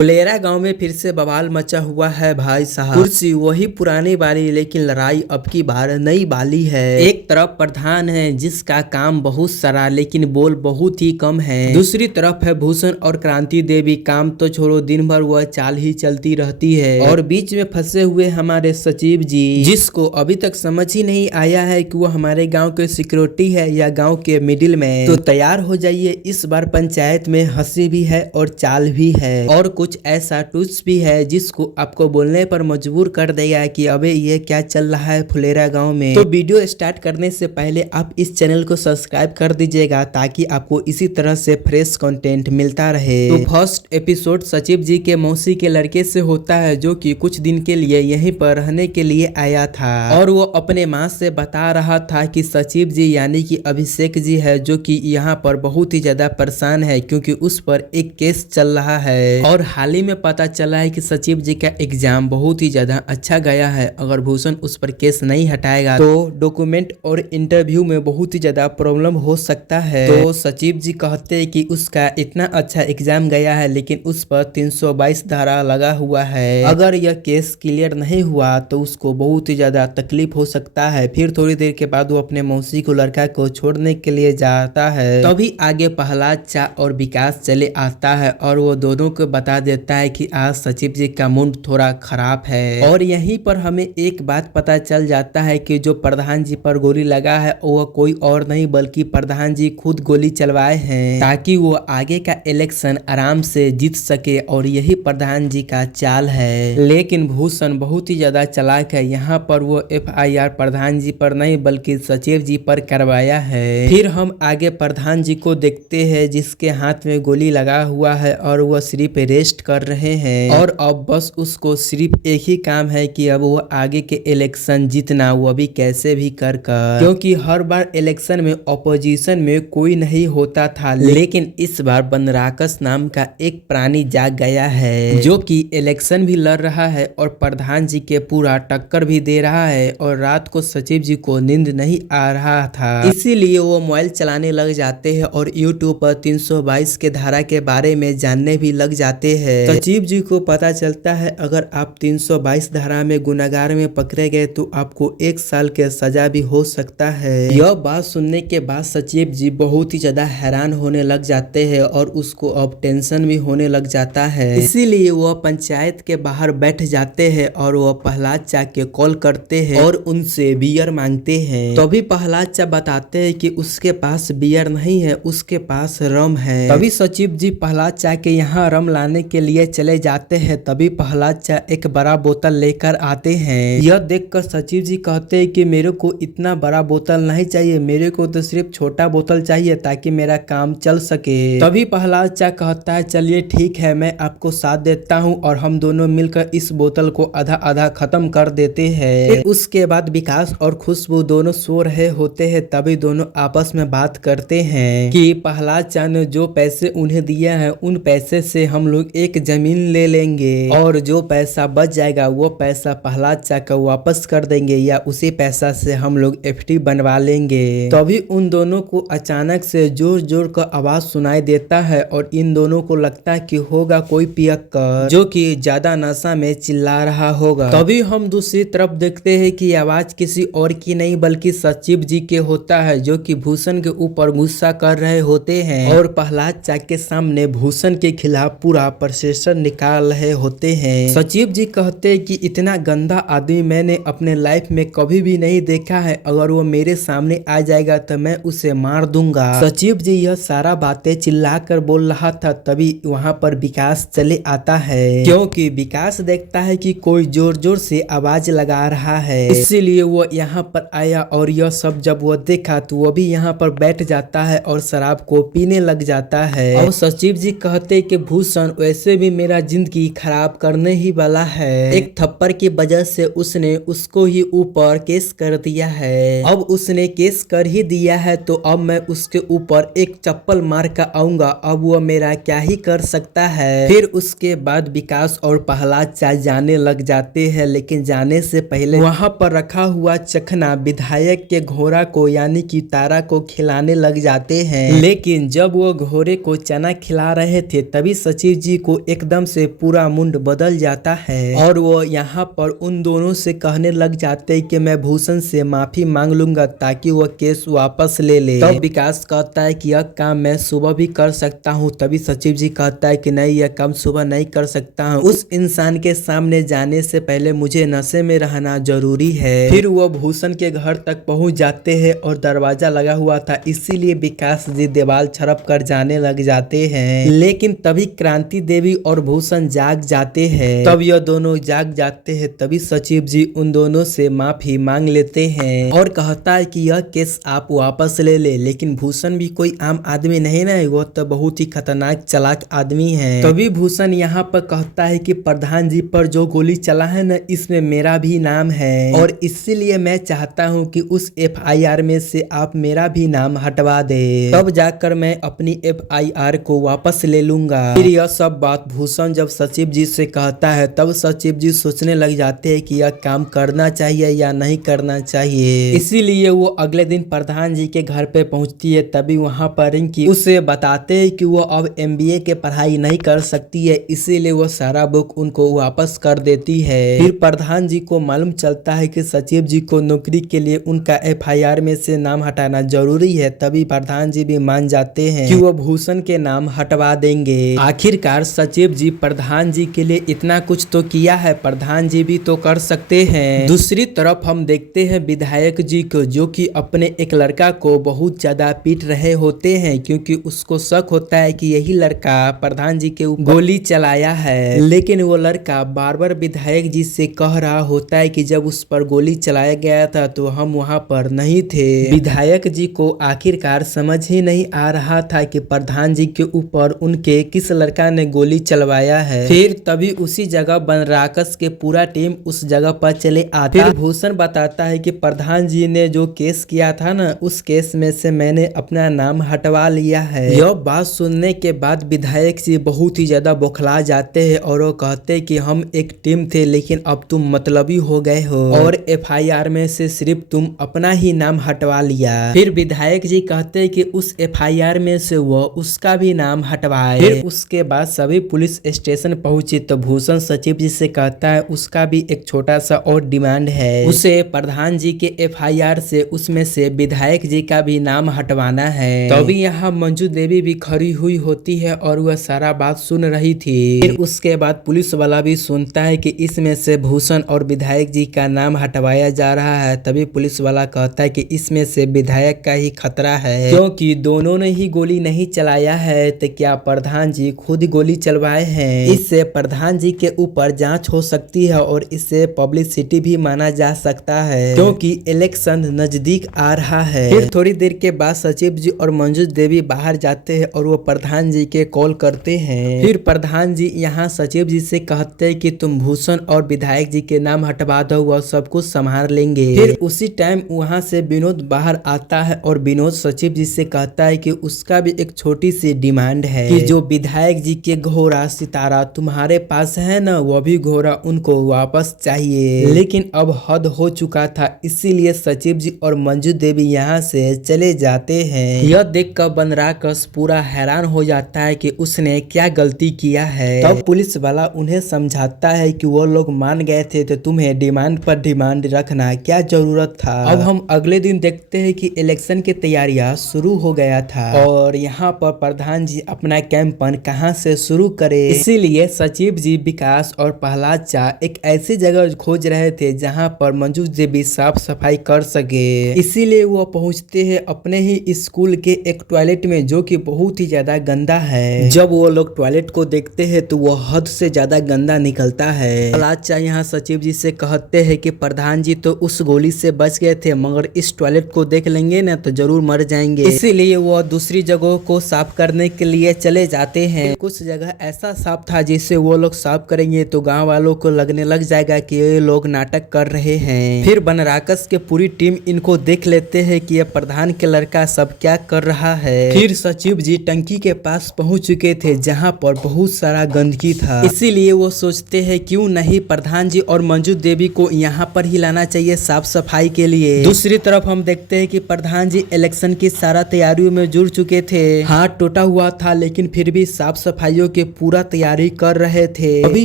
फुलेरा गांव में फिर से बवाल मचा हुआ है भाई साहब। कुर्सी वही पुरानी वाली, लेकिन लड़ाई अब की बार नई वाली है। एक तरफ प्रधान है जिसका काम बहुत सारा लेकिन बोल बहुत ही कम है। दूसरी तरफ है भूषण और क्रांति देवी, काम तो छोड़ो दिन भर वह चाल ही चलती रहती है। और बीच में फंसे हुए हमारे सचिव जी, जिसको अभी तक समझ ही नहीं आया है कि वो हमारे गाँव के सिक्योरिटी है या गाँव के मिडिल में। तो तैयार हो जाइए, इस बार पंचायत में हंसी भी है और चाल भी है और कुछ ऐसा टूस भी है जिसको आपको बोलने पर मजबूर कर देगा कि अबे ये क्या चल रहा है फुलेरा गांव में। तो वीडियो स्टार्ट करने से पहले आप इस चैनल को सब्सक्राइब कर दीजिएगा ताकि आपको इसी तरह से फ्रेश कंटेंट मिलता रहे। तो फर्स्ट एपिसोड सचिव जी के मौसी के लड़के से होता है, जो कि कुछ दिन के लिए यहीं पर रहने के लिए आया था और वो अपने माँ से बता रहा था कि सचिव जी यानी कि अभिषेक जी है, जो कि यहाँ पर बहुत ही ज्यादा परेशान है क्योंकि उस पर एक केस चल रहा है। और हाल ही में पता चला है कि सचिव जी का एग्जाम बहुत ही ज्यादा अच्छा गया है। अगर भूषण उस पर केस नहीं हटाएगा तो डॉक्यूमेंट और इंटरव्यू में बहुत ही ज्यादा प्रॉब्लम हो सकता है। तो सचिव जी कहते हैं कि उसका इतना अच्छा एग्जाम गया है लेकिन उस पर 322 धारा लगा हुआ है। अगर यह केस क्लियर नहीं हुआ तो उसको बहुत ही ज्यादा तकलीफ हो सकता है। फिर थोड़ी देर के बाद वो अपने मौसी को लड़का को छोड़ने के लिए जाता है। तभी आगे प्रहलाद चा और विकास चले आता है और वो दोनों को बता देता है कि आज सचिव जी का मूड थोड़ा खराब है। और यहीं पर हमें एक बात पता चल जाता है कि जो प्रधान जी पर गोली लगा है वह कोई और नहीं बल्कि प्रधान जी खुद गोली चलवाए हैं ताकि वो आगे का इलेक्शन आराम से जीत सके। और यही प्रधान जी का चाल है। लेकिन भूषण बहुत ही ज्यादा चालाक है। यहाँ पर वो FIR प्रधान जी पर नहीं बल्कि सचिव जी पर करवाया है। फिर हम आगे प्रधान जी को देखते हैं जिसके हाथ में गोली लगा हुआ है और वह सिर्फ रेस्ट कर रहे हैं। और अब बस उसको सिर्फ एक ही काम है कि अब वो आगे के इलेक्शन जीतना, वो भी कैसे भी कर क्योंकि हर बार इलेक्शन में ऑपोजिशन में कोई नहीं होता था, लेकिन इस बार बनराकस नाम का एक प्राणी जाग गया है जो कि इलेक्शन भी लड़ रहा है और प्रधान जी के पूरा टक्कर भी दे रहा है। और रात को सचिव जी को नींद नहीं आ रहा था, इसीलिए वो मोबाइल चलाने लग जाते हैं और यूट्यूब पर 322 के धारा के बारे में जानने भी लग जाते हैं। सचिव जी को पता चलता है अगर आप 322 धारा में गुनाहगार में पकड़े गए तो आपको 1 साल के सजा भी हो सकता है। यह बात सुनने के बाद सचिव जी बहुत ही ज्यादा हैरान होने लग जाते हैं और उसको अब टेंशन भी होने लग जाता है। इसीलिए वह पंचायत के बाहर बैठ जाते हैं और वह प्रहलाद चा के कॉल करते हैं और उनसे बियर मांगते हैं। तभी प्रहलाद चा बताते हैं कि उसके पास बियर नहीं है, उसके पास रम है। तभी सचिव जी प्रहलाद चा के यहाँ रम लाने के लिए चले जाते हैं। तभी प्रहलाद चा एक बड़ा बोतल लेकर आते हैं। यह देखकर सचिव जी कहते हैं कि मेरे को इतना बड़ा बोतल नहीं चाहिए, मेरे को तो सिर्फ छोटा बोतल चाहिए ताकि मेरा काम चल सके। तभी प्रहलाद चा कहता है चलिए ठीक है, मैं आपको साथ देता हूँ और हम दोनों मिलकर इस बोतल को आधा आधा खत्म कर देते हैं। फिर उसके बाद विकास और खुशबू दोनों सो रहे होते हैं। तभी दोनों आपस में बात करते हैं कि प्रहलाद चा ने जो पैसे उन्हें दिया है उन पैसे से हम लोग एक जमीन ले लेंगे और जो पैसा बच जाएगा वो पैसा प्रहलाद चा को वापस कर देंगे या उसी पैसा से हम लोग FD बनवा लेंगे। तभी उन दोनों को अचानक से जोर जोर का आवाज सुनाई देता है और इन दोनों को लगता है कि होगा कोई पियक्कर जो कि ज्यादा नशा में चिल्ला रहा होगा। तभी हम दूसरी तरफ देखते हैं कि आवाज किसी और की नहीं बल्कि सचिव जी के होता है, जो कि भूषण के ऊपर गुस्सा कर रहे होते हैं और प्रहलाद चा के सामने भूषण के खिलाफ पूरा प्रोसेसन निकाल रहे होते हैं। सचिव जी कहते हैं कि इतना गंदा आदमी मैंने अपने लाइफ में कभी भी नहीं देखा है, अगर वो मेरे सामने आ जाएगा तो मैं उसे मार दूंगा। सचिव जी यह सारा बातें चिल्लाकर बोल रहा था। तभी वहाँ पर विकास चले आता है क्योंकि विकास देखता है कि कोई जोर जोर से आवाज लगा रहा है, इसीलिए वो यहाँ पर आया और यह सब जब वो देखा तो वो भी यहाँ पर बैठ जाता है और शराब को पीने लग जाता है। और सचिव जी कहते कि भूषण वैसे भी मेरा जिंदगी खराब करने ही वाला है, एक थप्पड़ की वजह से उसने उसको ही ऊपर केस कर दिया है। अब उसने केस कर ही दिया है तो अब मैं उसके ऊपर एक चप्पल मार कर आऊंगा, अब वो मेरा क्या ही कर सकता है। फिर उसके बाद विकास और प्रहलाद चा जाने लग जाते हैं, लेकिन जाने से पहले वहाँ पर रखा हुआ चखना विधायक के घोड़ा को यानी कि तारा को खिलाने लग जाते हैं। लेकिन जब वो घोड़े को चना खिला रहे थे तभी सचिव जी को एकदम से पूरा मुंड बदल जाता है और वो यहाँ पर उन दोनों से कहने लग जाते हैं कि मैं भूषण से माफी मांग लूंगा ताकि वो केस वापस ले ले। तब विकास कहता है कि यह काम मैं सुबह भी कर सकता हूँ। तभी सचिव जी कहता है कि नहीं, यह काम सुबह नहीं कर सकता हूँ। उस इंसान के सामने जाने से पहले मुझे नशे में रहना जरूरी है। फिर वो भूषण के घर तक पहुँच जाते हैं और दरवाजा लगा हुआ था, इसीलिए विकास जी दीवार छड़प कर जाने लग जाते हैं। लेकिन तभी क्रांति देवी और भूषण जाग जाते हैं। तब यह दोनों जाग जाते हैं। तभी सचिव जी उन दोनों से माफी मांग लेते हैं और कहता है कि यह केस आप वापस ले ले। लेकिन भूषण भी कोई आम आदमी नहीं ना, वो तो बहुत ही खतरनाक चालाक आदमी है। तभी भूषण यहाँ पर कहता है कि प्रधान जी पर जो गोली चला है ना, इसमें मेरा भी नाम है और इसीलिए मैं चाहता हूँ कि उस FIR में से आप मेरा भी नाम हटवा दे, तब जाकर मैं अपनी FIR को वापस ले लूंगा। फिर यह सब बात भूषण जब सचिव जी से कहता है, तब सचिव जी सोचने लग जाते हैं कि यह काम करना चाहिए या नहीं करना चाहिए। इसीलिए वो अगले दिन प्रधान जी के घर पे पहुंचती है। तभी वहां पर रिंकी उसे बताते हैं कि वो अब MBA के पढ़ाई नहीं कर सकती है, इसीलिए वो सारा बुक उनको वापस कर देती है। फिर प्रधान जी को मालूम चलता है कि सचिव जी को नौकरी के लिए उनका FIR में से नाम हटाना जरूरी है। तभी प्रधान जी भी मान जाते हैं कि वो भूषण के नाम हटवा देंगे। आखिरकार सचिव जी प्रधान जी के लिए इतना कुछ तो किया है, प्रधान जी भी तो कर सकते हैं। दूसरी तरफ हम देखते हैं विधायक जी को, जो कि अपने एक लड़का को बहुत ज्यादा पीट रहे होते हैं क्योंकि उसको शक होता है कि यही लड़का प्रधान जी के ऊपर गोली चलाया है। लेकिन वो लड़का बार बार विधायक जी से कह रहा होता है कि जब उस पर गोली चलाया गया था तो हम वहां पर नहीं थे। विधायक जी को आखिरकार समझ ही नहीं आ रहा था कि प्रधान जी के ऊपर उनके किस लड़का ने गोली चलवाया है। फिर तभी उसी जगह बनराकस के पूरा टीम उस जगह पर चले आता। फिर भूषण बताता है कि प्रधान जी ने जो केस किया था ना, उस केस में से मैंने अपना नाम हटवा लिया है। यह बात सुनने के बाद विधायक जी बहुत ही ज्यादा बौखला जाते हैं और वो कहते हैं कि हम एक टीम थे लेकिन अब तुम मतलबी हो गए हो और FIR में से सिर्फ तुम अपना ही नाम हटवा लिया। फिर विधायक जी कहते हैं कि उस FIR में से वो उसका भी नाम हटवाए। फिर उसके बाद सभी पुलिस स्टेशन पहुंचे तो भूषण सचिव जी से कहता है उसका भी एक छोटा सा और डिमांड है, उसे प्रधान जी के FIR से उसमें से विधायक जी का भी नाम हटवाना है। तभी यहाँ मंजू देवी भी खड़ी हुई होती है और वह सारा बात सुन रही थी। फिर उसके बाद पुलिस वाला भी सुनता है कि इसमें से भूषण और विधायक जी का नाम हटवाया जा रहा है। तभी पुलिस वाला कहता है कि इसमें से विधायक का ही खतरा है क्योंकि दोनों ने ही गोली नहीं चलाया है, तो क्या प्रधान जी खुद गोली चलवाए हैं। इससे प्रधान जी के ऊपर जांच हो सकती है और इससे पब्लिसिटी भी माना जा सकता है क्योंकि इलेक्शन नजदीक आ रहा है। फिर थोड़ी देर के बाद सचिव जी और मंजू देवी बाहर जाते हैं और वो प्रधान जी के कॉल करते हैं। फिर प्रधान जी यहाँ सचिव जी से कहते हैं कि तुम भूषण और विधायक जी के नाम हटवा दो, वह सब कुछ संभाल लेंगे। फिर उसी टाइम वहाँ से विनोद बाहर आता है और विनोद सचिव जी से कहता है कि उसका भी एक छोटी सी डिमांड है कि जो विधायक जी के घोड़ा सितारा तुम्हारे पास है ना, वो भी घोड़ा उनको वापस चाहिए। लेकिन अब हद हो चुका था, इसीलिए सचिव जी और मंजू देवी यहाँ से चले जाते हैं। यह देखकर बनराकस पूरा हैरान हो जाता है कि उसने क्या गलती किया है। तब पुलिस वाला उन्हें समझाता है कि वो लोग मान गए थे तो तुम्हें डिमांड पर डिमांड रखना क्या जरूरत था। अब हम अगले दिन देखते हैं कि इलेक्शन की तैयारियां शुरू हो गया था और यहाँ पर प्रधान जी अपना कैंपेन कहाँ से शुरू करे, इसीलिए सचिव जी विकास और प्रहलाद चा एक ऐसी जगह खोज रहे थे जहाँ पर मंजू देवी साफ सफाई कर सके। इसीलिए वो पहुँचते हैं अपने ही स्कूल के एक टॉयलेट में जो कि बहुत ही ज्यादा गंदा है। जब वो लोग टॉयलेट को देखते हैं तो वो हद से ज्यादा गंदा निकलता है। प्रहलाद चा यहाँ सचिव जी से कहते हैं कि प्रधान जी तो उस गोली से बच गए थे, मगर इस टॉयलेट को देख लेंगे ना तो जरूर मर जाएंगे। इसीलिए वो दूसरी जगहों को साफ करने के लिए चले जाते हैं। कुछ जगह ऐसा साफ था जिससे वो लोग साफ करेंगे तो गांव वालों को लगने लग जाएगा कि ये लोग नाटक कर रहे हैं। फिर बनराकस के पूरी टीम इनको देख लेते हैं कि ये प्रधान के लड़का सब क्या कर रहा है। फिर सचिव जी टंकी के पास पहुंच चुके थे जहां पर बहुत सारा गंदगी था, इसीलिए वो सोचते हैं क्यों नहीं प्रधान जी और मंजू देवी को यहाँ पर ही लाना चाहिए साफ सफाई के लिए। दूसरी तरफ हम देखते हैं कि प्रधान जी इलेक्शन की सारा तैयारियों में जुड़ चुके थे। हाथ टूटा हुआ था लेकिन फिर भी साफ सफाइयों के पूरा तैयारी कर रहे थे। अभी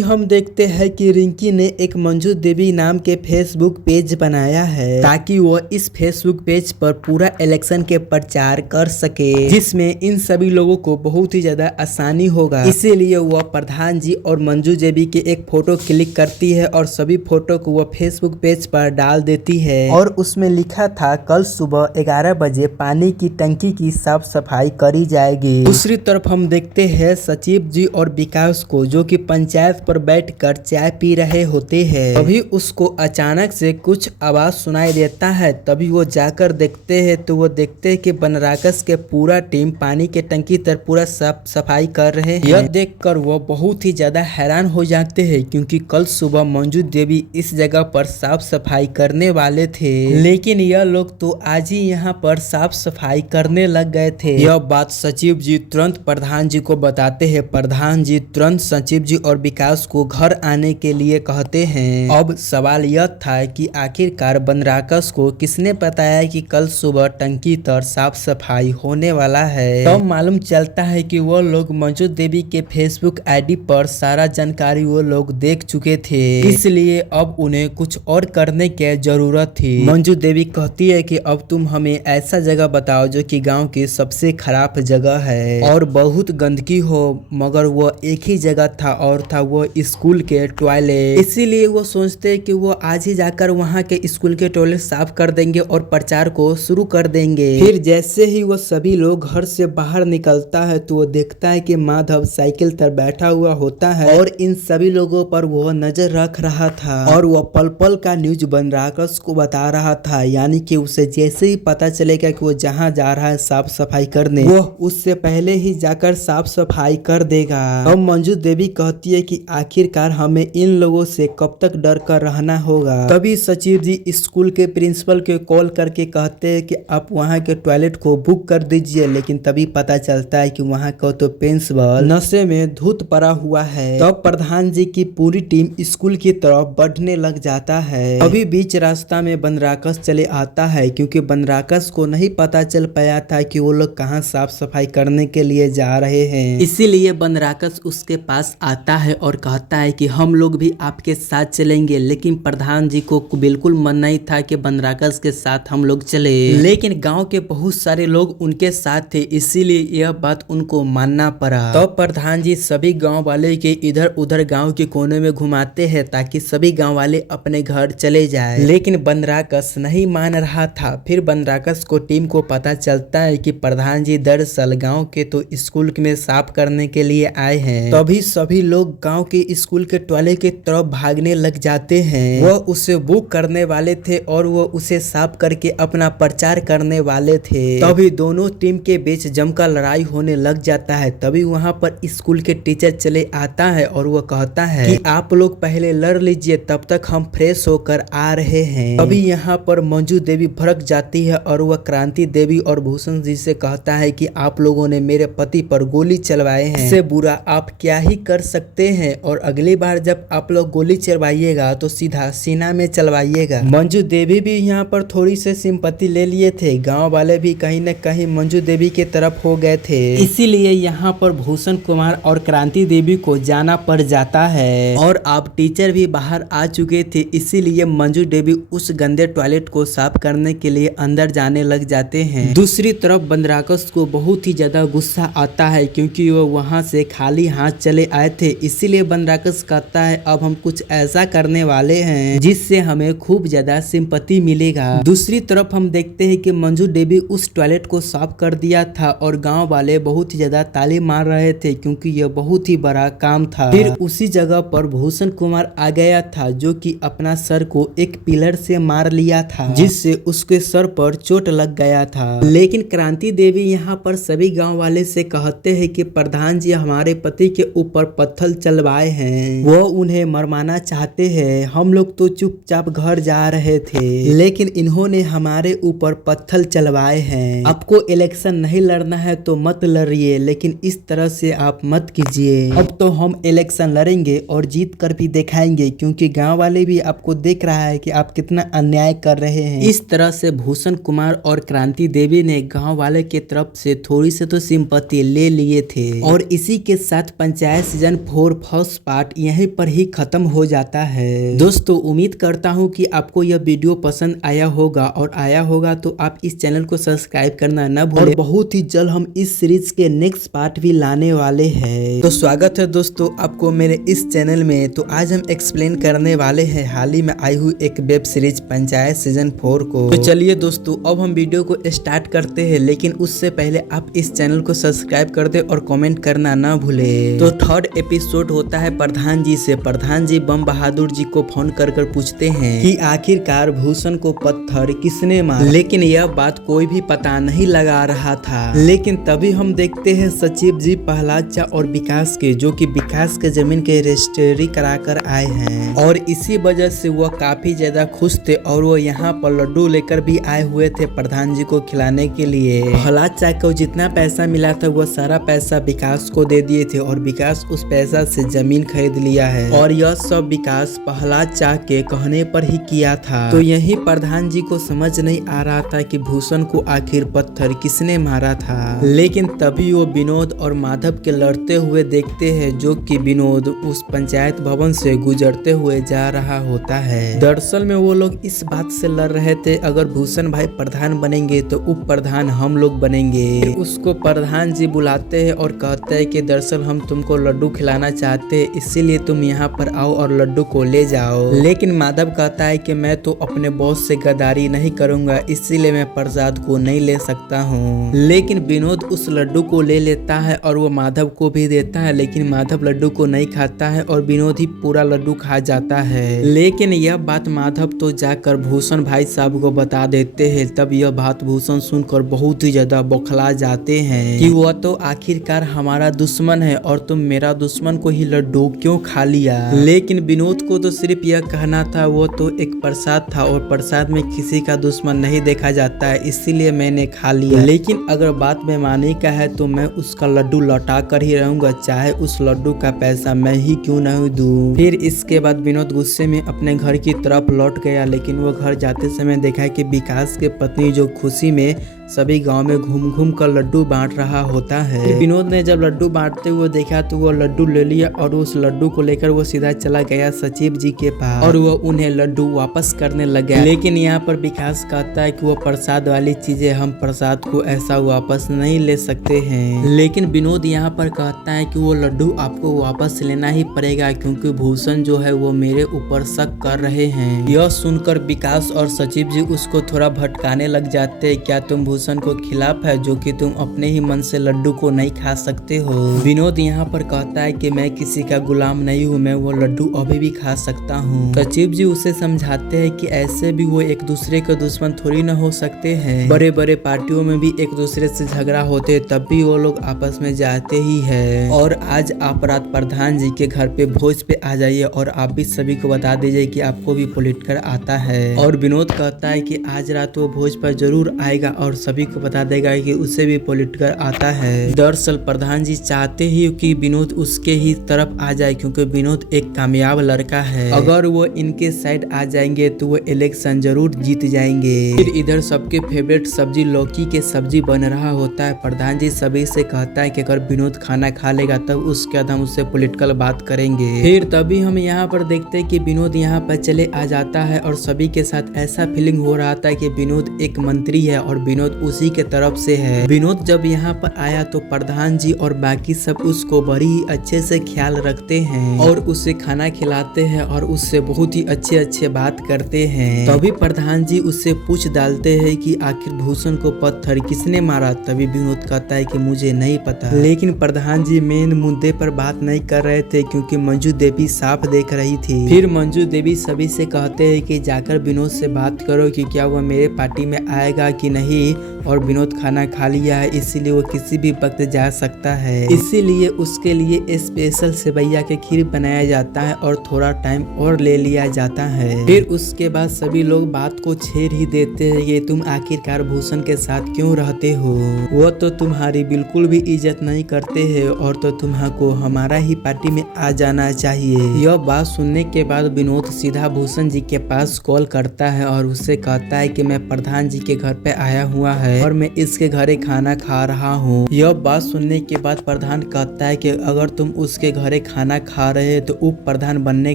हम देखते हैं कि रिंकी ने एक मंजू देवी नाम के फेसबुक पेज बनाया है ताकि वो इस फेसबुक पेज पर पूरा इलेक्शन के प्रचार कर सके, जिसमें इन सभी लोगों को बहुत ही ज्यादा आसानी होगा। इसीलिए वह प्रधान जी और मंजू देवी के एक फोटो क्लिक करती है और सभी फोटो को वह फेसबुक पेज पर डाल देती है और उसमें लिखा था कल सुबह 11 बजे पानी की टंकी की साफ सफाई करी जाएगी। दूसरी तरफ हम देखते हैं सचिव जी और विकास को, जो कि पंचायत पर बैठकर चाय पी रहे होते हैं। तभी उसको अचानक से कुछ आवाज सुनाई देता है। तभी वो जाकर देखते हैं तो वो देखते हैं कि बनराकस के पूरा टीम पानी के टंकी तर पूरा साफ सफाई कर रहे हैं। यह देखकर वो बहुत ही ज्यादा हैरान हो जाते हैं क्योंकि कल सुबह मंजू देवी इस जगह पर साफ सफाई करने वाले थे, लेकिन यह लोग तो आज ही यहाँ पर साफ सफाई करने लग गए थे। यह बात सचिव जी तुरंत प्रधान जी को बताते हैं। प्रधान जी तुरंत सचिव जी और विकास को घर आने के लिए कहते हैं। अब सवाल यह था कि आखिरकार बनराकस को किसने बताया कि कल सुबह टंकी तर साफ सफाई होने वाला है। तब मालूम चलता है कि वो लोग मंजू देवी के फेसबुक आईडी पर सारा जानकारी वो लोग देख चुके थे, इसलिए अब उन्हें कुछ और करने की जरूरत थी। मंजू देवी कहती है कि अब तुम हमें ऐसा जगह बताओ जो कि गांव की सबसे खराब जगह है और बहुत गंदगी हो, मगर वो एक ही जगह था और था वो स्कूल के टॉयलेट। इसीलिए वो सोचते हैं कि वो आज ही जाकर वहाँ के स्कूल के टॉयलेट साफ कर देंगे और प्रचार को शुरू कर देंगे। फिर जैसे ही वो सभी लोग घर से बाहर निकलता है तो वो देखता है कि माधव साइकिल पर बैठा हुआ होता है और इन सभी लोगों पर वो नजर रख रहा था और वो पल पल का न्यूज बनराकस को बता रहा था, यानी कि उसे जैसे ही पता चलेगा कि वो जहाँ जा रहा है साफ सफाई करने, वो उससे पहले ही जाकर साफ सफाई कर देगा। अब मंजू देवी कहती है कि आखिरकार हमें इन लोगों से कब तक डर कर रहना होगा। तभी सचिव जी स्कूल के प्रिंसिपल के कॉल करके कहते हैं कि आप वहाँ के टॉयलेट को बुक कर दीजिए, लेकिन तभी पता चलता है कि वहाँ का तो प्रिंसिपल नशे में धुत पड़ा हुआ है। तब प्रधान जी की पूरी टीम स्कूल की तरफ बढ़ने लग जाता है। अभी बीच रास्ता में बनराकस चले आता है क्योंकि बनराकस को नहीं पता चल पाया था कि वो लोग कहाँ साफ सफाई करने के लिए जा रहे हैं। इसीलिए बनराकस उसके पास आता है और कहता है कि हम लोग भी आपके साथ चलेंगे, लेकिन प्रधान जी को बिल्कुल मन नहीं था कि बनराकस के साथ हम लोग चले, लेकिन गांव के बहुत सारे लोग उनके साथ थे, इसीलिए यह बात उनको मानना पड़ा। तो प्रधान जी सभी गांव वाले के इधर उधर गांव के कोने में घुमाते हैं ताकि सभी गांव वाले अपने घर चले जाए, लेकिन बनराकस नहीं मान रहा था। फिर बनराकस को टीम को पता चलता है कि प्रधान जी दरअसल गांव के तो स्कूल में साफ करने के लिए आए हैं। तभी सभी लोग गांव के स्कूल के टॉयलेट की तरफ भागने लग जाते हैं। वो उसे बुक करने वाले थे और वो उसे साफ करके अपना प्रचार करने वाले थे। तभी दोनों टीम के बीच जमकर लड़ाई होने लग जाता है। तभी वहाँ पर स्कूल के टीचर चले आता है और वो कहता है कि आप लोग पहले लड़ लीजिए, तब तक हम फ्रेश होकर आ रहे हैं। अभी यहाँ पर मंजू देवी भड़क जाती है और वह क्रांति देवी और भूषण जी से कहता है कि आप लोगों ने मेरे पति पर गोली चलवाए हैं, इससे बुरा आप क्या ही कर सकते हैं, और अगली बार जब आप लोग गोली चलवाइएगा तो सीधा सीना में चलवाइएगा। मंजू देवी भी यहाँ पर थोड़ी सी सिंपैथी ले लिए थे। गांव वाले भी कहीं न कहीं मंजू देवी के तरफ हो गए थे, इसीलिए यहाँ पर भूषण कुमार और क्रांति देवी को जाना पड़ जाता है। और अब टीचर भी बाहर आ चुके थे, इसीलिए मंजू देवी उस गंदे टॉयलेट को साफ करने के लिए अंदर जाने लग जाते हैं। दूसरी तरफ बनराकस को बहुत ही ज्यादा गुस्सा आता है क्योंकि वो वहाँ से खाली हाथ चले आए थे, इसीलिए बनराकस कहता है अब हम कुछ ऐसा करने वाले हैं जिससे हमें खूब ज्यादा सिंपैथी मिलेगा। दूसरी तरफ हम देखते हैं कि मंजू देवी उस टॉयलेट को साफ कर दिया था और गांव वाले बहुत ही ज्यादा ताली मार रहे थे क्योंकि यह बहुत ही बड़ा काम था। फिर उसी जगह पर भूषण कुमार आ गया था जो कि अपना सर को एक पिलर से मार लिया था, जिससे उसके सर पर चोट लग गया था। लेकिन क्रांति देवी यहाँ पर सभी गांव वाले से कहते हैं कि प्रधान जी हमारे पति के ऊपर पत्थर चलवाए हैं, वो उन्हें मरवाना चाहते हैं। हम लोग तो चुपचाप घर जा रहे थे, लेकिन इन्होंने हमारे ऊपर पत्थर चलवाए हैं। आपको इलेक्शन नहीं लड़ना है तो मत लड़िए, लेकिन इस तरह से आप मत कीजिए। अब तो हम इलेक्शन लड़ेंगे और जीत कर भी दिखाएंगे, क्योंकि गांव वाले भी आपको देख रहा है कि आप कितना अन्याय कर रहे हैं। इस तरह से भूषण कुमार और क्रांति देवी ने गांव वाले के तरफ से थोड़ी से तो सिंपैथी ले लिए थे और इसी इसी के साथ पंचायत सीजन 4 फर्स्ट पार्ट यहीं पर ही खत्म हो जाता है। दोस्तों उम्मीद करता हूँ कि आपको यह वीडियो पसंद आया होगा, और आया होगा तो आप इस चैनल को सब्सक्राइब करना न भूलें। और बहुत ही जल्द हम इस सीरीज के नेक्स्ट पार्ट भी लाने वाले हैं। तो स्वागत है दोस्तों आपको मेरे इस चैनल में। तो आज हम एक्सप्लेन करने वाले हैं हाल ही में आई हुई एक वेब सीरीज पंचायत सीजन 4 को। तो चलिए दोस्तों अब हम वीडियो को स्टार्ट करते हैं, लेकिन उससे पहले आप इस चैनल को सब्सक्राइब कर दे और कमेंट करना ना भूले। तो थर्ड एपिसोड होता है प्रधान जी से। प्रधान जी बम बहादुर जी को फोन कर पूछते हैं कि आखिरकार भूषण को पत्थर किसने मारा, लेकिन यह बात कोई भी पता नहीं लगा रहा था। लेकिन तभी हम देखते हैं सचिव जी प्रहलाद चा और विकास के, जो कि विकास के जमीन के रजिस्ट्री कराकर आए हैं, और इसी वजह से वह काफी ज्यादा खुश थे। और वो यहाँ पर लड्डू लेकर भी आए हुए थे प्रधान जी को खिलाने के लिए। प्रहलाद चा को जितना पैसा मिला था वह सारा पैसा विकास को दे दिए थे, और विकास उस पैसा से जमीन खरीद लिया है। और यह सब विकास प्रहलाद चा के कहने पर ही किया था। तो यही प्रधान जी को समझ नहीं आ रहा था कि भूषण को आखिर पत्थर किसने मारा था। लेकिन तभी वो विनोद और माधव के लड़ते हुए देखते हैं, जो कि विनोद उस पंचायत भवन से गुजरते हुए जा रहा होता है। दरअसल में वो लोग इस बात से लड़ रहे थे, अगर भूषण भाई प्रधान बनेंगे तो उप प्रधान हम लोग बनेंगे। उसको प्रधान जी बुलाते हैं और कहते हैं कि दरअसल हम तुमको लड्डू खिलाना चाहते हैं, इसीलिए तुम यहाँ पर आओ और लड्डू को ले जाओ। लेकिन माधव कहता है कि मैं तो अपने बॉस से गद्दारी नहीं करूंगा, इसीलिए मैं प्रसाद को नहीं ले सकता हूँ। लेकिन विनोद उस लड्डू को ले लेता है और वो माधव को भी देता है, लेकिन माधव लड्डू को नहीं खाता है और विनोद ही पूरा लड्डू खा जाता है। लेकिन यह बात माधव तो जाकर भूषण भाई साहब को बता देते हैं। तब यह बात भूषण सुनकर बहुत ही ज्यादा बौखला जाते हैं कि वह तो आखिरकार हमारा दुश्मन है और तुम मेरा दुश्मन को ही लड्डू क्यों खा लिया। लेकिन विनोद को तो सिर्फ यह कहना था वो तो एक प्रसाद था, और प्रसाद में किसी का दुश्मन नहीं देखा जाता है, इसीलिए मैंने खा लिया। लेकिन अगर बात बेईमानी का है तो मैं उसका लड्डू लौटा कर ही रहूंगा, चाहे उस लड्डू का पैसा मैं ही क्यों नहीं दूं। फिर इसके बाद विनोद गुस्से में अपने घर की तरफ लौट गया, लेकिन वो घर जाते समय देखा कि विकास के पत्नी जो खुशी में सभी गांव में घूम घूम कर लड्डू बांट रहा होता है। विनोद ने जब लड्डू बांटते हुए देखा तो वो लड्डू ले लिया और उस लड्डू को लेकर वो सीधा चला गया सचिव जी के पास, और वो उन्हें लड्डू वापस करने लगा। लेकिन यहाँ पर विकास कहता है कि वो प्रसाद वाली चीजें हम प्रसाद को ऐसा वापस नहीं ले सकते हैं। लेकिन विनोद यहाँ पर कहता है कि वो लड्डू आपको वापस लेना ही पड़ेगा, क्योंकि भूषण जो है वो मेरे ऊपर शक कर रहे हैं। यह सुनकर विकास और सचिव जी उसको थोड़ा भटकाने लग जाते हैं। क्या तुम भूषण को खिलाफ है जो कि तुम अपने ही मन से लड्डू को नहीं खा सकते हो। विनोद यहाँ पर कहता है कि मैं किसी का गुलाम नहीं हूँ, मैं वो लड्डू अभी भी खा सकता हूँ। सचिव जी उसे समझाते हैं कि ऐसे भी वो एक दूसरे के दुश्मन थोड़ी न हो सकते हैं। बड़े बड़े पार्टियों में भी एक दूसरे से झगड़ा होते तब भी वो लोग आपस में जाते ही है। और आज आप रात प्रधान जी के घर पे भोज पे आ जाइए, और आप भी सभी को बता दीजिए कि आपको भी पॉलिटिकल आता है। और विनोद कहता है कि आज रात वो भोज पर जरूर आएगा और सभी को बता देगा कि उसे भी पॉलिटिकल आता है। दरअसल प्रधान जी चाहते ही कि विनोद उसके ही तरफ आ जाए, क्योंकि विनोद एक कामयाब लड़का है। अगर वो इनके साइड आ जाएंगे तो वो इलेक्शन जरूर जीत जाएंगे। फिर इधर सबके फेवरेट सब्जी लौकी के सब्जी बन रहा होता है। प्रधान जी सभी से कहता है कि अगर विनोद खाना खा लेगा तब उसके बाद हम उससे पॉलिटिकल बात करेंगे। फिर तभी हम यहाँ पर देखते हैं कि विनोद यहाँ पर चले आ जाता है, और सभी के साथ ऐसा फीलिंग हो रहा था कि विनोद एक मंत्री है और विनोद उसी के तरफ से है। विनोद जब यहाँ पर आया तो प्रधान जी और बाकी सब उसको बड़ी ही अच्छे से ख्याल रखते हैं और उसे खाना खिलाते हैं और उससे बहुत ही अच्छे अच्छे बात करते हैं। तभी प्रधान जी उससे पूछ डालते हैं कि आखिर भूषण को पत्थर किसने मारा। तभी विनोद कहता है कि मुझे नहीं पता। लेकिन प्रधान जी मेन मुद्दे पर बात नहीं कर रहे थे, क्योंकि मंजू देवी साफ देख रही थी। फिर मंजू देवी सभी से कहते हैं कि जाकर विनोद से बात करो कि क्या वो मेरे पार्टी में आएगा कि नहीं, और विनोद खाना खा लिया है इसीलिए वो किसी भी वक्त जा सकता है। इसीलिए उसके लिए स्पेशल सेवैया के खीर बनाया जाता है और थोड़ा टाइम और ले लिया जाता है। फिर उसके बाद सभी लोग बात को छेड़ ही देते हैं कि तुम आखिरकार भूषण के साथ क्यों रहते हो, वो तो तुम्हारी बिल्कुल भी इज्जत नहीं करते हैं और तो तुम्हारे हमारा ही पार्टी में आ जाना चाहिए। यह बात सुनने के बाद विनोद सीधा भूषण जी के पास कॉल करता है और उससे कहता है कि मैं प्रधान जी के घर पे आया हुआ है और मैं इसके घरे खाना खा रहा हूँ। यह बात सुनने के बाद प्रधान प्रधान कहता है कि अगर तुम उसके घरे खाना खा रहे तो उप प्रधान बनने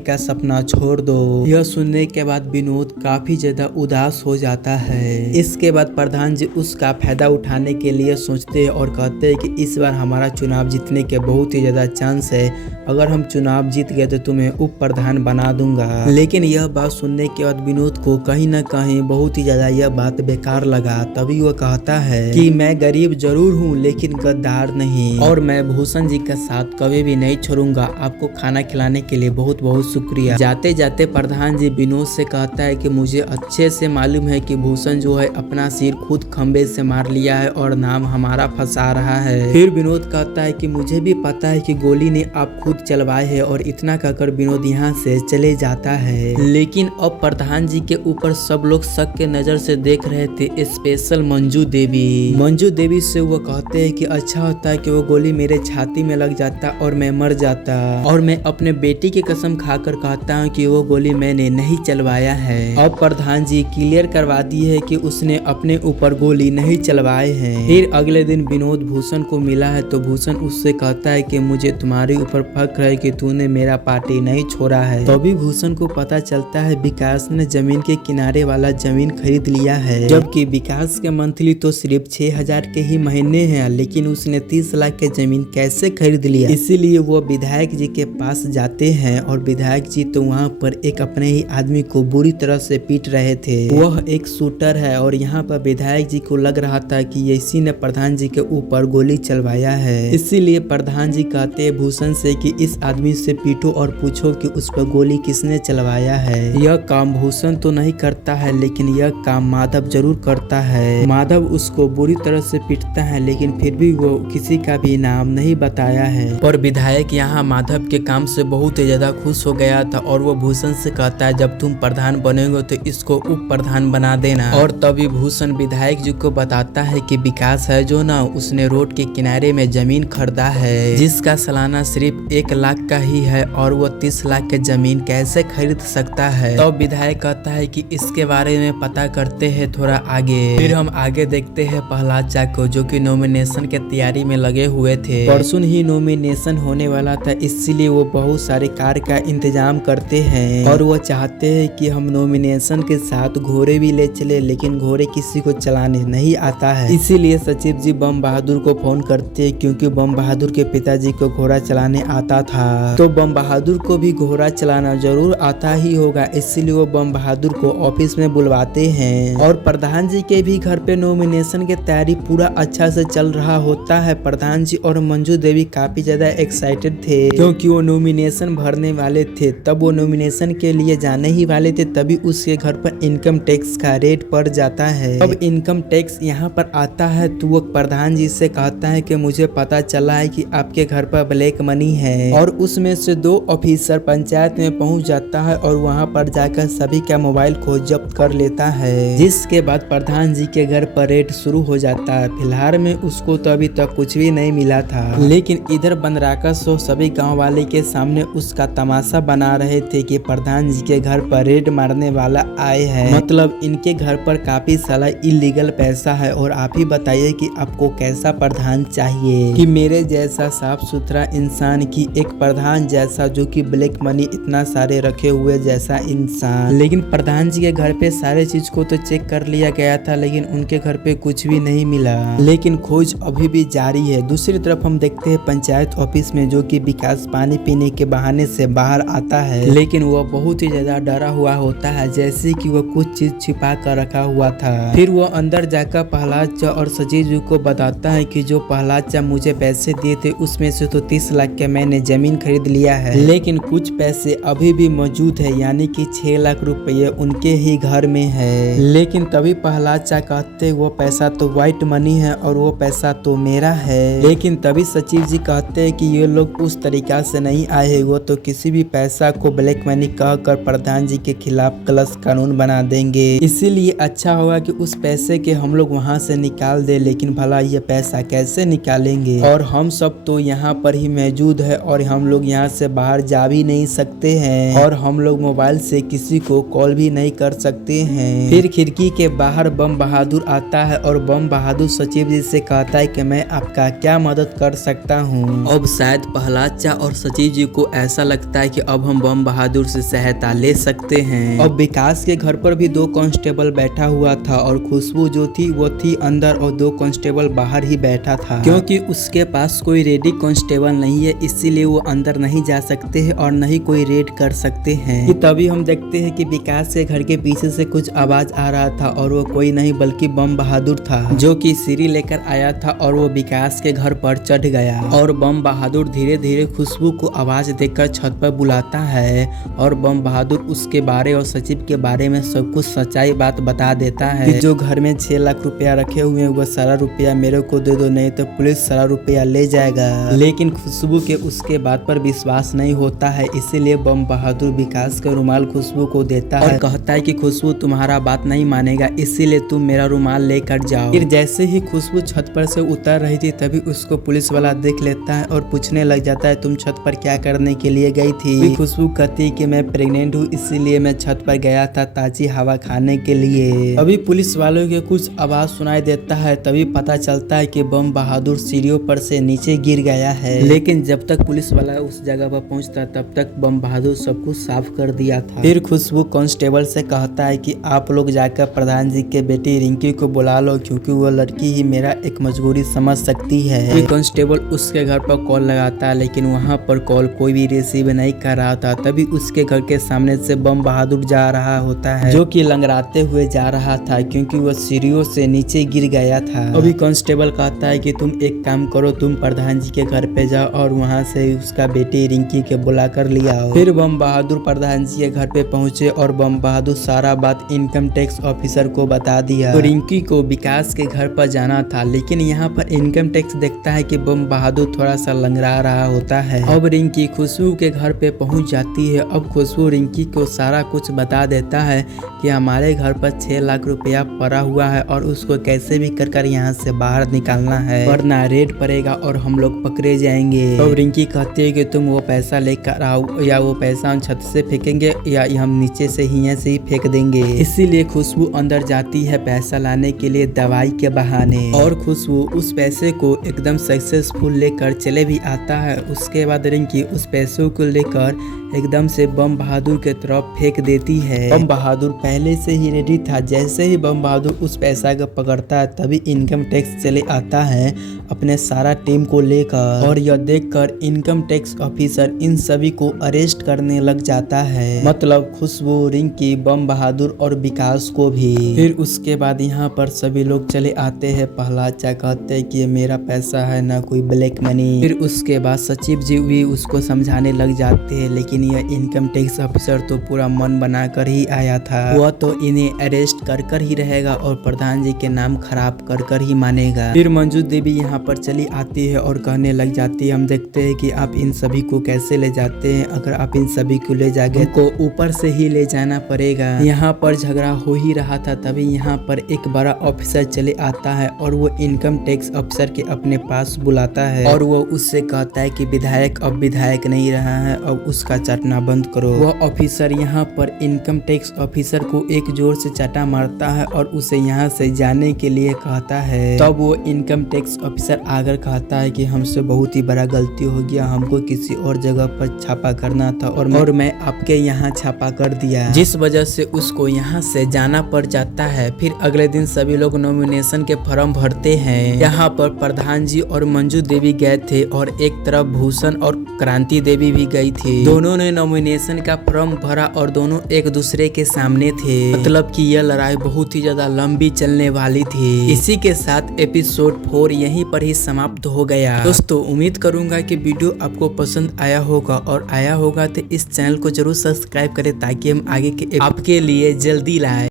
का सपना छोड़ दो। यह सुनने के बाद विनोद काफी ज्यादा उदास हो जाता है। इसके बाद प्रधान जी उसका फायदा उठाने के लिए सोचते हैं और कहते हैं कि इस बार हमारा चुनाव जीतने के बहुत ही ज्यादा चांस है, अगर हम चुनाव जीत गए तो तुम्हें उप प्रधान बना दूंगा। लेकिन यह बात सुनने के बाद विनोद को कहीं न कहीं बहुत ही ज्यादा यह बात बेकार लगा। तभी वह कहता है कि मैं गरीब जरूर हूँ लेकिन गद्दार नहीं, और मैं भूषण जी का साथ कभी भी नहीं छोड़ूंगा। आपको खाना खिलाने के लिए बहुत बहुत शुक्रिया। जाते जाते प्रधान जी विनोद से कहता है कि मुझे अच्छे से मालूम है कि भूषण जो है अपना सिर खुद खंबे से मार लिया है और नाम हमारा फंसा रहा है। फिर विनोद कहता है कि मुझे भी पता है कि गोली ने आप खुद चलवाए है, और इतना कहकर विनोद यहाँ से चले जाता है। लेकिन अब प्रधान जी के ऊपर सब लोग शक के नजर से देख रहे थे, स्पेशल मंजू देवी से वो कहते हैं कि अच्छा होता है कि वो गोली मेरे छाती में लग जाता और मैं मर जाता, और मैं अपने बेटी की कसम खाकर कहता हूँ कि वो गोली मैंने नहीं चलवाया है। अब प्रधान जी क्लियर करवा दी है कि उसने अपने ऊपर गोली नहीं चलवाए हैं। फिर अगले दिन विनोद भूषण को मिला है तो भूषण उससे कहता है कि मुझे तुम्हारे ऊपर फक्र है कि तूने मेरा पार्टी नहीं छोड़ा है। तभी भूषण को पता चलता है विकास ने जमीन के किनारे वाला जमीन खरीद लिया है, जबकि विकास के मंथली तो सिर्फ 6000 के ही महीने हैं, लेकिन उसने 30 लाख के जमीन कैसे खरीद लिया। इसीलिए वो विधायक जी के पास जाते हैं और विधायक जी तो वहाँ पर एक अपने ही आदमी को बुरी तरह से पीट रहे थे। वह एक शूटर है और यहाँ पर विधायक जी को लग रहा था कि इसी ने प्रधान जी के ऊपर गोली चलवाया है। इसीलिए प्रधान जी कहते हैं भूषण से कि इस आदमी से पीटो और पूछो कि उस पर गोली किसने चलवाया है। यह काम भूषण तो नहीं करता है लेकिन यह काम माधव जरूर करता है। माधव उसको बुरी तरह से पीटता है लेकिन फिर भी वो किसी का भी नाम नहीं बताया है। और विधायक यहाँ माधव के काम से बहुत ही ज्यादा खुश हो गया था और वो भूषण से कहता है जब तुम प्रधान बनेगे तो इसको उप प्रधान बना देना। और तभी भूषण विधायक जी को बताता है कि विकास है जो ना, उसने रोड के किनारे में जमीन खरीदा है जिसका सालाना सिर्फ 1 लाख का ही है और वो 30 लाख के जमीन कैसे खरीद सकता है। तो विधायक कहता है कि इसके बारे में पता करते हैं थोड़ा आगे। फिर हम आगे देखते हैं प्रहलाद चा को जो कि नॉमिनेशन के तैयारी में लगे हुए थे। परसों ही नॉमिनेशन होने वाला था, इसीलिए वो बहुत सारे कार का इंतजाम करते हैं और वो चाहते हैं कि हम नॉमिनेशन के साथ घोड़े भी ले चले, लेकिन घोड़े किसी को चलाने नहीं आता है। इसीलिए सचिव जी बम बहादुर को फोन करते हैं क्योंकि बम बहादुर के पिताजी को घोड़ा चलाने आता था, तो बम बहादुर को भी घोड़ा चलाना जरूर आता ही होगा। इसीलिए वो बम बहादुर को ऑफिस में बुलवाते हैं और प्रधान जी के भी घर पे नॉमिनेशन की तैयारी पूरा अच्छा से चल रहा होता है। प्रधान जी और मंजू देवी काफी ज्यादा एक्साइटेड थे क्योंकि वो नॉमिनेशन भरने वाले थे। तब वो नॉमिनेशन के लिए जाने ही वाले थे तभी उसके घर पर इनकम टैक्स का रेट पड़ जाता है। अब इनकम टैक्स यहाँ पर आता है तो वो प्रधान जी से कहता है कि मुझे पता चला है कि आपके घर पर ब्लैक मनी है, और उसमें से 2 ऑफिसर पंचायत में पहुंच जाता है और वहां पर जाकर सभी का मोबाइल को जब्त कर लेता है। जिसके बाद प्रधान जी के घर पर रेड शुरू हो जाता है। फिलहाल में उसको तो अभी तक कुछ भी नहीं मिला था, लेकिन इधर बनराकस सभी गाँव वाले के सामने उसका तमाशा बना रहे थे कि प्रधान जी के घर पर रेड मारने वाला आए हैं, मतलब इनके घर पर काफी सारा इलीगल पैसा है। और आप ही बताइए कि आपको कैसा प्रधान चाहिए, कि मेरे जैसा साफ सुथरा इंसान की एक प्रधान जैसा जो कि ब्लैक मनी इतना सारे रखे हुए जैसा इंसान। लेकिन प्रधान जी के घर पे सारे चीज को तो चेक कर लिया गया था लेकिन उनके घर पे कुछ भी नहीं मिला, लेकिन खोज अभी भी जारी है। दूसरी तरफ हम देखते हैं पंचायत ऑफिस में जो कि विकास पानी पीने के बहाने से बाहर आता है, लेकिन वो बहुत ही ज्यादा डरा हुआ होता है जैसे कि वो कुछ चीज छिपा कर रखा हुआ था। फिर वो अंदर जाकर प्रहलाद चा और सचिव जी को बताता है कि जो प्रहलाद चा मुझे पैसे दिए थे उसमें से तो 30 लाख के मैंने जमीन खरीद लिया है, लेकिन कुछ पैसे अभी भी मौजूद है, यानी कि 6 लाख रुपए उनके ही घर में है। लेकिन तभी प्रहलाद चा कहते वो पैसा तो व्हाइट मनी है और वो पैसा तो मेरा है। लेकिन तभी सचिव जी कहते हैं कि ये लोग उस तरीका से नहीं आए हैं, वो तो किसी भी पैसा को ब्लैक मनी कहकर प्रधान जी के खिलाफ क्लस कानून बना देंगे। इसीलिए अच्छा होगा कि उस पैसे के हम लोग वहाँ से निकाल दे। लेकिन भला ये पैसा कैसे निकालेंगे, और हम सब तो यहाँ पर ही मौजूद है और हम लोग यहाँ से बाहर जा भी नहीं सकते हैं और हम लोग मोबाइल से किसी को कॉल भी नहीं कर सकते हैं। फिर खिड़की के बाहर बम बहादुर आता है और बम बहादुर सचिव जी से कहता है कि मैं आपका क्या मदद कर सकता हूँ। अब शायद प्रहलाद चा और सचिव जी को ऐसा लगता है कि अब हम बम बहादुर से सहायता ले सकते हैं। अब विकास के घर पर भी 2 कांस्टेबल बैठा हुआ था और खुशबू जो थी वो थी अंदर और 2 कांस्टेबल बाहर ही बैठा था, क्योंकि उसके पास कोई रेडी कांस्टेबल नहीं है, इसीलिए वो अंदर नहीं जा सकते हैं और नहीं कोई रेड कर सकते हैं। कि तभी हम देखते हैं कि विकास के घर के पीछे से कुछ आवाज आ रहा था और वो कोई नहीं बल्कि बम बहादुर था, जो कि सीढ़ी लेकर आया था और वो विकास के घर पर चढ़ गया। और बम बहादुर धीरे धीरे खुशबू को आवाज देकर छत पर बुलाता है और बम बहादुर उसके बारे और सचिव के बारे में सब कुछ सच्चाई बात बता देता है कि जो घर में 6 लाख रुपया रखे हुए हैं वो सारा रुपया मेरे को दे दो, नहीं तो पुलिस सारा रुपया ले जाएगा। लेकिन खुशबू के उसके बात पर विश्वास नहीं होता है, इसीलिए बम बहादुर विकास का रुमाल खुशबू को देता है और कहता है कि खुशबू तुम्हारा बात नहीं मानेगा, इसीलिए तुम मेरा रुमाल लेकर जाओ। फिर जैसे ही खुशबू छत पर से उतर रही थी तभी उसको पुलिस वाला देख लेता है और पूछने लग जाता है तुम छत पर क्या करने के लिए गई थी। खुशबू कहती है कि मैं प्रेग्नेंट हूँ, इसीलिए मैं छत पर गया था ताजी हवा खाने के लिए। अभी पुलिस वालों के कुछ आवाज सुनाई देता है, तभी पता चलता है कि बम बहादुर सीढ़ियों पर से नीचे गिर गया है। लेकिन जब तक पुलिस वाला उस जगह पर पहुंचता तब तक बम बहादुर सब कुछ साफ कर दिया था। फिर खुशबू कांस्टेबल से कहता है कि आप लोग जाकर प्रधान जी के बेटी रिंकी को बुला लो, क्योंकि वो लड़की ही मेरा एक मजबूरी समझ सकती है। कांस्टेबल उसके घर पर कॉल लगाता है, लेकिन वहाँ पर कॉल कोई भी रिसीव नहीं कर रहा था। तभी उसके घर के सामने से बम बहादुर जा रहा होता है, जो कि लंगड़ाते हुए जा रहा था क्योंकि वो सीढ़ियों से नीचे गिर गया था। अभी कांस्टेबल कहता है कि तुम एक काम करो, तुम प्रधान जी के घर पे जाओ और वहाँ से उसका बेटी रिंकी के बुला कर लिया आओ। फिर बम बहादुर प्रधान जी के घर पे पहुंचे और बम बहादुर सारा बात इनकम टैक्स ऑफिसर को बता दिया। तो रिंकी को विकास के घर पर जाना था, लेकिन यहाँ पर इनकम टैक्स देखता है कि बम बहादुर थोड़ा सा लंगड़ा रहा होता है। अब रिंकी खुशबू के घर पे पहुंच जाती है। अब खुशबू रिंकी को सारा कुछ बता देता है कि हमारे घर पर 6 लाख रुपया पड़ा हुआ है और उसको कैसे भी कर यहाँ से बाहर निकालना है, वरना रेड पड़ेगा और हम लोग पकड़े जाएंगे। तो रिंकी कहती है कि तुम वो पैसा लेकर आओ, या वो पैसा हम छत से फेंकेंगे या हम नीचे से ही ऐसे ही फेंक देंगे। इसीलिए खुशबू अंदर जाती है पैसा लाने के लिए दवाई के बहाने, और खुशबू उस पैसे को एकदम सक्सेसफुल लेकर चले भी आता है। उसके बाद रिंकी उस पैसों को लेकर एकदम से बम बहादुर के तरफ फेंक देती है। बम बहादुर पहले से ही रेडी था। जैसे ही बम बहादुर उस पैसा को पकड़ता है तभी इनकम टैक्स चले आता है अपने सारा टीम को लेकर, और यह देखकर इनकम टैक्स ऑफिसर इन सभी को अरेस्ट करने लग जाता है, मतलब खुशबू, रिंकी, बम बहादुर और विकास को भी। फिर उसके बाद यहाँ पर सभी लोग चले आते हैं। प्रहलाद चा कहते हैं कि ये मेरा पैसा है, ना कोई ब्लैक मनी। फिर उसके बाद सचिव जी भी उसको समझाने लग जाते हैं, लेकिन यह इनकम टैक्स ऑफिसर तो पूरा मन बना कर ही आया था, वह तो इन्हें अरेस्ट कर ही रहेगा और प्रधान जी के नाम खराब कर ही मानेगा। फिर मंजू देवी यहाँ पर चली आती है और कहने लग जाती है, हम देखते हैं कि आप इन सभी को कैसे ले जाते हैं, अगर आप इन सभी को ले जाएंगे को ऊपर से ही ले जाना पड़ेगा। यहाँ पर झगड़ा हो ही रहा था, तभी यहाँ पर एक बड़ा ऑफिसर चले आता है और वो इनकम टैक्स ऑफिसर के अपने पास बुलाता है और वो उससे कहता है कि विधायक अब विधायक नहीं रहा है, अब उसका चाटना बंद करो। वह ऑफिसर यहाँ पर इनकम टैक्स ऑफिसर को एक जोर से चाटा मारता है और उसे यहाँ से जाने के लिए कहता है। तब वो इनकम टैक्स ऑफिसर आकर कहता है कि हमसे बहुत ही बड़ा गलती हो गया, हमको किसी और जगह पर छापा करना था और मैं आपके यहाँ छापा कर दिया, जिस वजह से उसको यहाँ से जाना पड़ जाता है। फिर अगले दिन सभी लोग नॉमिनेशन के फॉर्म भरते हैं। यहाँ पर प्रधान जी और मंजू देवी गए थे और एक तरफ भूषण और क्रांति देवी भी गई थी। दोनों ने नॉमिनेशन का फॉर्म भरा और दोनों एक दूसरे के सामने थे, मतलब कि यह लड़ाई बहुत ही ज्यादा लंबी चलने वाली थी। इसी के साथ एपिसोड 4 यहीं पर ही समाप्त हो गया। दोस्तों उम्मीद करूंगा कि वीडियो आपको पसंद आया होगा, और आया होगा तो इस चैनल को जरूर सब्सक्राइब करें ताकि हम आगे के आपके लिए जल्दी लाए।